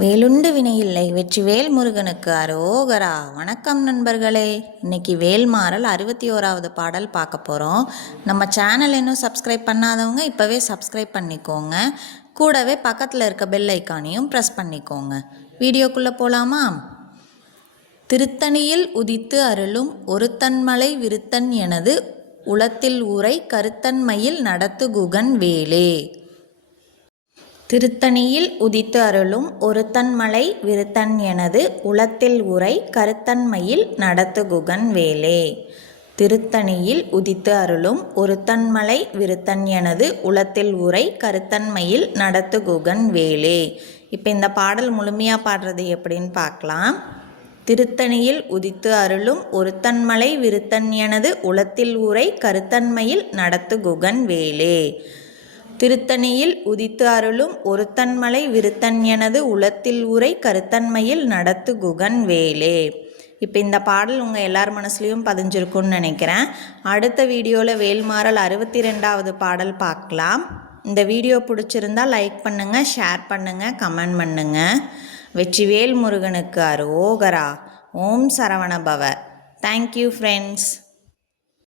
வேலுண்டு வினையில்லை வெற்றிவேல் முருகனுக்கு அரோகரா. வணக்கம் நண்பர்களே. இன்னைக்கு வேல்மாறல் 61வது பாடல் பார்க்க போகிறோம். நம்ம சேனல் இன்னும் சப்ஸ்கிரைப் பண்ணாதவங்க இப்போவே சப்ஸ்கிரைப் பண்ணிக்கோங்க. கூடவே பக்கத்தில் இருக்க பெல் ஐக்கானையும் ப்ரெஸ் பண்ணிக்கோங்க. வீடியோக்குள்ளே போகலாமா? திருத்தணியில் உதித்து அருளும் ஒருத்தன்மலை விருத்தன் எனது உளத்தில் ஊரை கருத்தன்மையில் நடத்து குகன் வேலே. திருத்தணியில் உதித்து அருளும் ஒருத்தன்மலை விருத்தன் எனது உளத்தில் உரை கருத்தன்மையில் நடத்து குகன் வேலே. திருத்தணியில் உதித்து அருளும் ஒருத்தன்மலை விருத்தன் எனது உளத்தில் உரை கருத்தன்மையில் நடத்து குகன் வேலே. இப்போ இந்த பாடல் முழுமையாக பாடுறது எப்படின்னு பார்க்கலாம். திருத்தணியில் உதித்து அருளும் ஒருத்தன்மலை விருத்தன் எனது உளத்தில் உரை கருத்தன்மையில் நடத்து குகன் வேலே. திருத்தணியில் உதித்து அருளும் ஒருத்தன்மலை விருத்தன் எனது உளத்தில் உரை கருத்தன்மையில் நடத்து குகன் வேலே. இப்போ இந்த பாடல் உங்கள் எல்லார் மனசுலையும் பதிஞ்சிருக்குன்னு நினைக்கிறேன். அடுத்த வீடியோவில் வேல்மாறல் 62வது பாடல் பார்க்கலாம். இந்த வீடியோ பிடிச்சிருந்தா லைக் பண்ணுங்கள், ஷேர் பண்ணுங்கள், கமெண்ட் பண்ணுங்கள். வெற்றிவேல் முருகனுக்கு அரோகரா. ஓம் சரவண பவ. Thank you friends.